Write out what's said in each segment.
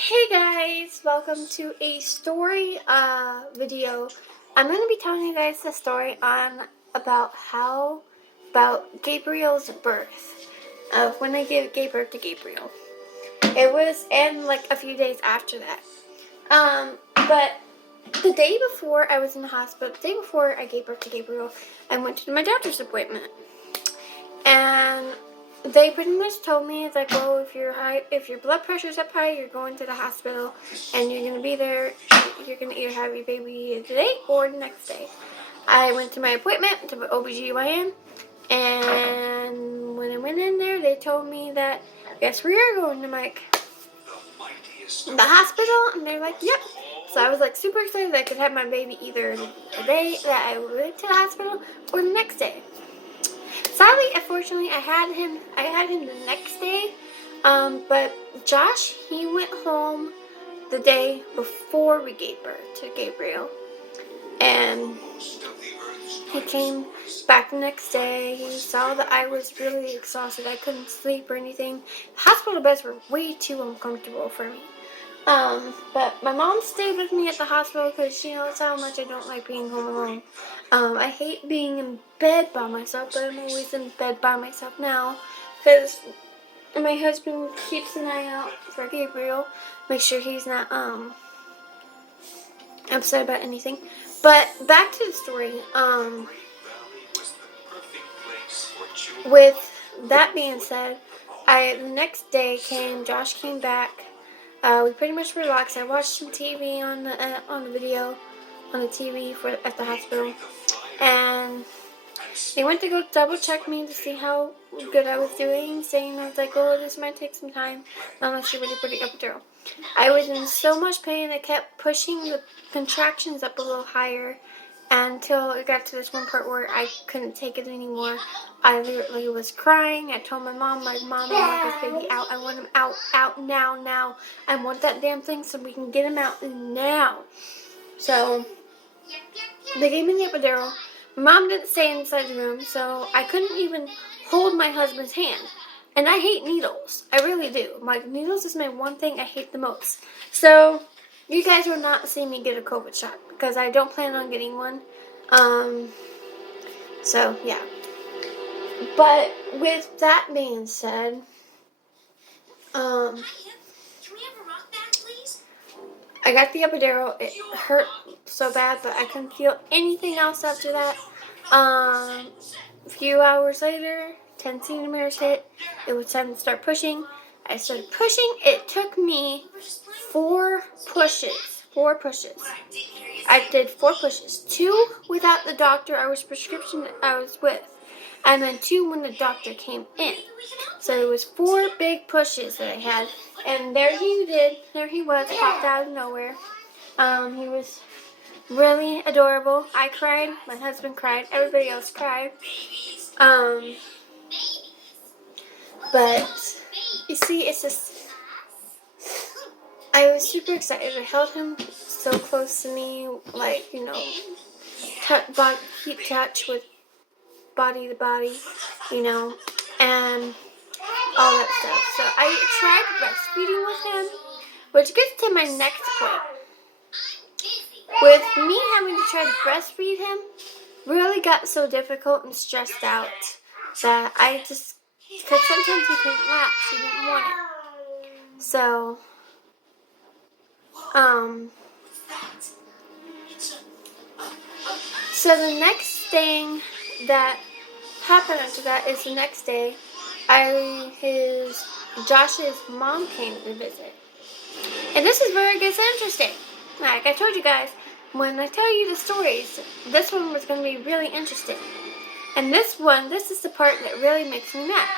Hey guys, welcome to a story video. I'm going to be telling you guys the story about Gabriel's birth, of when I gave birth to Gabriel. It was like a few days after that. But the day before I was in the hospital, the day before I gave birth to Gabriel, I went to my doctor's appointment. And they pretty much told me, like, well, if your blood pressure's up high, you're going to the hospital, and you're gonna be there. You're gonna either have your baby today or the next day. I went to my appointment to the OBGYN, and when I went in there, they told me that, yes, we are going to the hospital, and they're like, yep. So I was like super excited that I could have my baby either the day that I went to the hospital or the next day. Sadly, unfortunately, I had him the next day, but Josh, he went home the day before we gave birth to Gabriel, and he came back the next day. He saw that I was really exhausted. I couldn't sleep or anything. The hospital beds were way too uncomfortable for me. But my mom stayed with me at the hospital because she knows how much I don't like being home alone. I hate being in bed by myself, but I'm always in bed by myself now because my husband keeps an eye out for Gabriel, make sure he's not upset about anything. But back to the story. With that being said, the next day came. Josh came back. We pretty much relaxed. I watched some TV on the TV at the hospital, and they went to go double check me to see how good I was doing, saying I was like, oh, this might take some time unless you're ready for the epidural. I was in so much pain. I kept pushing the contractions up a little higher until it got to this one part where I couldn't take it anymore. I literally was crying. I told my mom, I want this baby out. I want him out now. I want that damn thing so we can get him out now. So they gave me the epidural. My mom didn't stay inside the room, so I couldn't even hold my husband's hand. And I hate needles. I really do. Like, needles is my one thing I hate the most. So you guys will not see me get a COVID shot because I don't plan on getting one. So yeah. But with that being said, I got the epidural. It hurt so bad, but I couldn't feel anything else after that. A few hours later, 10 centimeters hit. It was time to start pushing. I started pushing. It took me 4 pushes. 4 pushes. I did 4 pushes. 2 without the doctor I was with. And then 2 when the doctor came in. So it was 4 big pushes that I had. And there he was, popped out of nowhere. He was really adorable. I cried, my husband cried, everybody else cried. But you see, it's just, I was super excited. I held him so close to me, like, you know, keep touch with body to body, you know, and all that stuff. So I tried breastfeeding with him, which gets to my next point. With me having to try to breastfeed him, really got so difficult and stressed out that I just, because sometimes he couldn't latch, he didn't want it. So, so the next thing that happened after that is the next day, Josh's mom came to visit. And this is where it gets interesting. Like I told you guys, when I tell you the stories, this one was going to be really interesting. And this is the part that really makes me mad.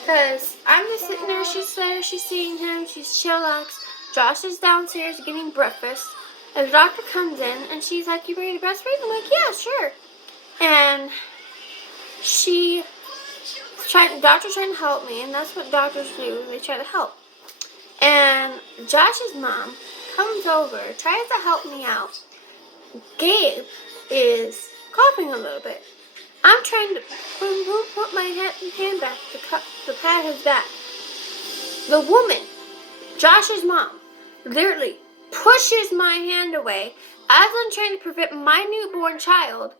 Because I'm just sitting there, she's there, she's seeing him, she's chillaxed. Josh is downstairs getting breakfast. And the doctor comes in, and she's like, you ready to breastfeed? I'm like, yeah, sure. And the doctor's trying to help me, and that's what doctors do. They try to help. And Josh's mom comes over, tries to help me out. Gabe is coughing a little bit. I'm trying to put my hand back to pat his back. The woman, Josh's mom, literally pushes my hand away as I'm trying to prevent my newborn child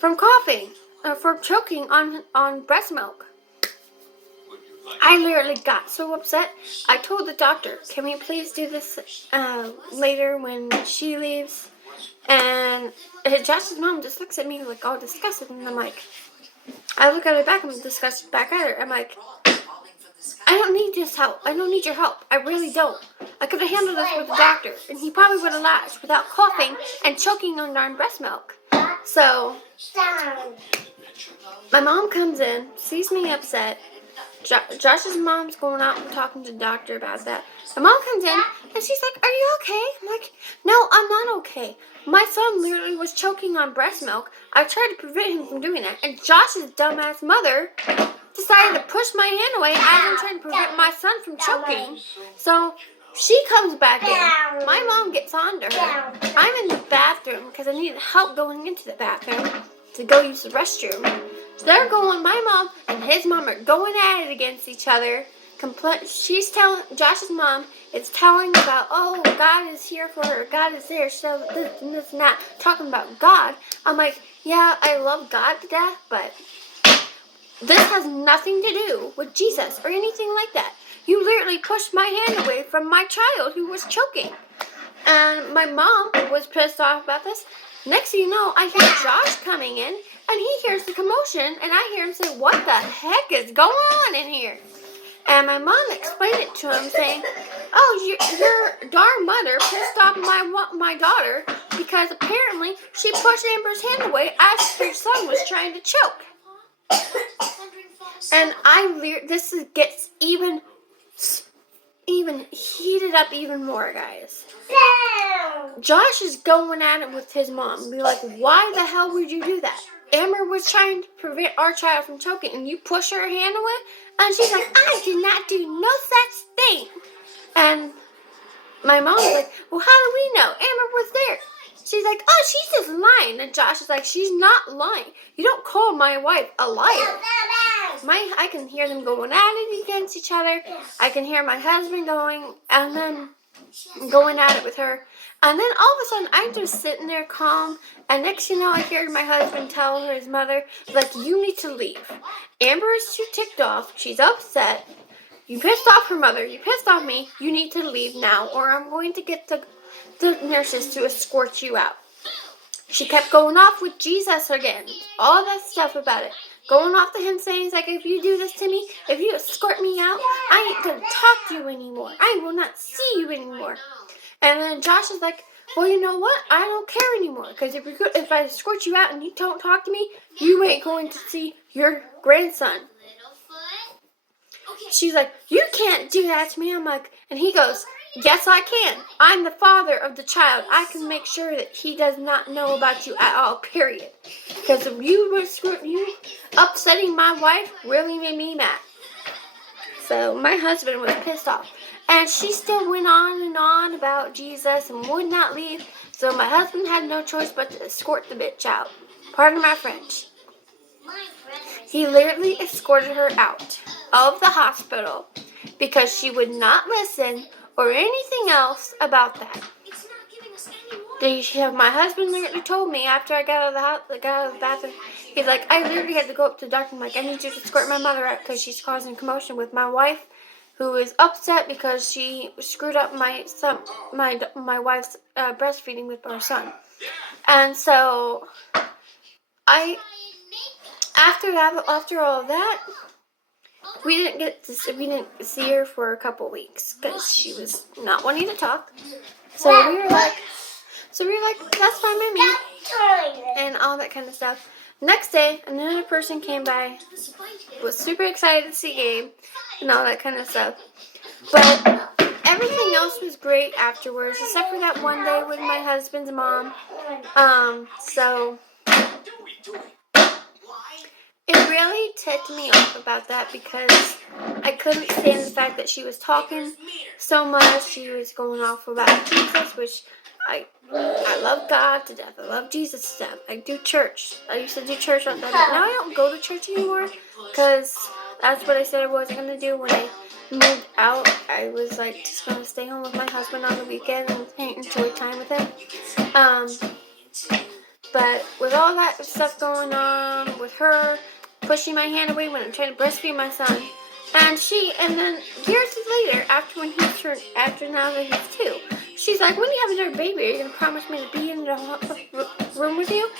from coughing or from choking on breast milk. I literally got so upset. I told the doctor, can we please do this later when she leaves? And Josh's mom just looks at me like all disgusted, and I'm like, I look at her back and I'm disgusted back at her. I'm like, I don't need this help. I don't need your help. I really don't. I could have handled this with the doctor, and he probably would have latched without coughing and choking on darn breast milk. So, my mom comes in, sees me upset. Josh's mom's going out and talking to the doctor about that. My mom comes in, and she's like, are you okay? I'm like, no, I'm not okay. My son literally was choking on breast milk. I tried to prevent him from doing that, and Josh's dumbass mother decided to push my hand away as I'm trying to prevent my son from choking. So she comes back in. My mom gets on to her. I'm in the bathroom because I needed help going into the bathroom to go use the restroom. So they're going, my mom and his mom are going at it against each other. She's telling, Josh's mom is telling about, oh, God is here for her. God is there. So this and this and that. Talking about God. I'm like, yeah, I love God to death, but this has nothing to do with Jesus or anything like that. You literally pushed my hand away from my child who was choking. And my mom was pissed off about this. Next thing you know, I hear Josh coming in, and he hears the commotion, and I hear him say, what the heck is going on in here? And my mom explained it to him, saying, oh, your darn mother pissed off my daughter because apparently she pushed Amber's hand away as her son was trying to choke. And this gets even heated up even more, guys. Josh is going at it with his mom. Be like, why the hell would you do that? Amber was trying to prevent our child from choking, and you push her hand away? And she's like, I did not do no such thing. And my mom was like, well, how do we know? Amber was there. She's like, oh, she's just lying. And Josh is like, she's not lying. You don't call my wife a liar. I can hear them going at it against each other. I can hear my husband going and then going at it with her. And then all of a sudden, I'm just sitting there calm. And next you know, I hear my husband tell his mother, like, you need to leave. Amber is too ticked off. She's upset. You pissed off her mother. You pissed off me. You need to leave now, or I'm going to get the nurses to escort you out. She kept going off with Jesus again. All that stuff about it. Going off to him saying, like, if you do this to me, if you escort me out, I ain't going to talk to you anymore. I will not see you anymore. And then Josh is like, well, you know what? I don't care anymore. Because if I escort you out and you don't talk to me, you ain't going to see your grandson. She's like, you can't do that to me. I'm like, and he goes, yes, I can. I'm the father of the child. I can make sure that he does not know about you at all, period. Because if you upsetting my wife really made me mad. So my husband was pissed off. And she still went on and on about Jesus and would not leave. So my husband had no choice but to escort the bitch out. Pardon my French. He literally escorted her out of the hospital because she would not listen or anything else about that. My husband literally told me after I got out of the bathroom, he's like, I literally had to go up to the doctor. I'm like, I need you to escort my mother out because she's causing commotion with my wife, who is upset because she screwed up my wife's breastfeeding with our son. And so after all that, we didn't see her for a couple weeks because she was not wanting to talk. So we were like, that's fine by me, and all that kind of stuff. Next day, another person came by, was super excited to see Gabe, and all that kind of stuff. But everything else was great afterwards, except for that one day with my husband's mom. So it really ticked me off about that because I couldn't stand the fact that she was talking so much. She was going off about Jesus, which I love God to death. I love Jesus to death. I do church. I used to do church on that. Now I don't go to church anymore because that's what I said I wasn't going to do when I moved out, I was like just gonna stay home with my husband on the weekend and enjoy time with him. But with all that stuff going on, with her pushing my hand away when I'm trying to breastfeed my son, and then years later, after now that he's 2, she's like, when you have another baby, are you gonna promise me to be in the room with you?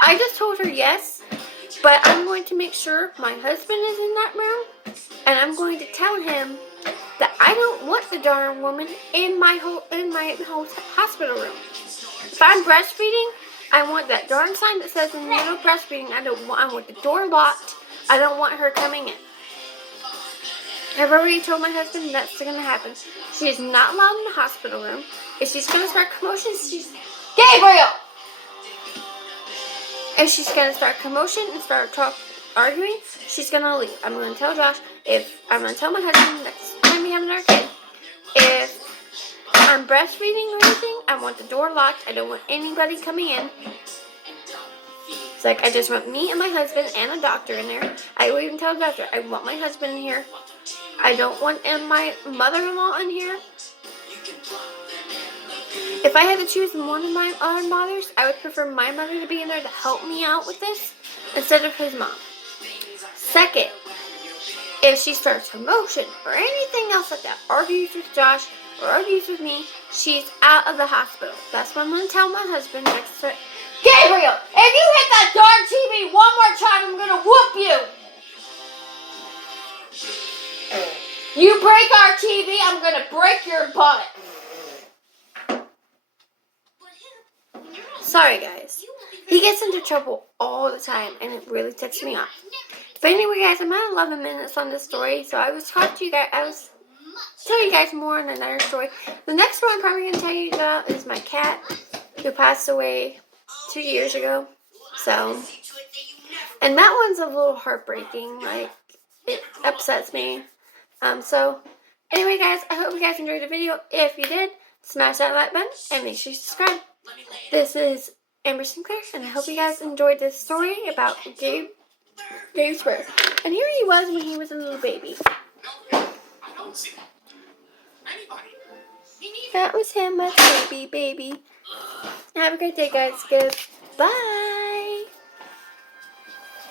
I just told her yes, but I'm going to make sure my husband is in that room, and I'm going to tell him that I don't want the darn woman in my whole hospital room. If I'm breastfeeding, I want that darn sign that says no breastfeeding. I want the door locked. I don't want her coming in. I've already told my husband that's going to happen. She is not allowed in the hospital room. If she's going to start commotion, Gabriel! If she's going to start commotion and start arguing, she's going to leave. I'm going to tell Josh, I'm going to tell my husband next time we have another kid, if I'm breastfeeding or anything, I want the door locked. I don't want anybody coming in. It's like, I just want me and my husband and a doctor in there. I will even tell the doctor, I want my husband in here. I don't want my mother-in-law in here. If I had to choose one of my other mothers, I would prefer my mother to be in there to help me out with this instead of his mom. Second, if she starts commotion or anything else like that, argues with Josh or argues with me, she's out of the hospital. That's what I'm going to tell my husband next time. Gabriel, if you hit that darn TV one more time, I'm going to whoop you. You break our TV, I'm going to break your butt. Sorry, guys. He gets into trouble all the time, and it really ticks me off. But anyway, guys, I'm at 11 minutes on this story, so I was telling you guys more on another story. The next story I'm probably going to tell you about is my cat, who passed away 2 years ago. So, and that one's a little heartbreaking. Like, it upsets me. So, anyway, guys, I hope you guys enjoyed the video. If you did, smash that like button and make sure you subscribe. This is Amber Sinclair, and I hope you guys enjoyed this story about Gabe's birth. And here he was when he was a little baby. That was him, my baby. Have a great day, guys. Goodbye.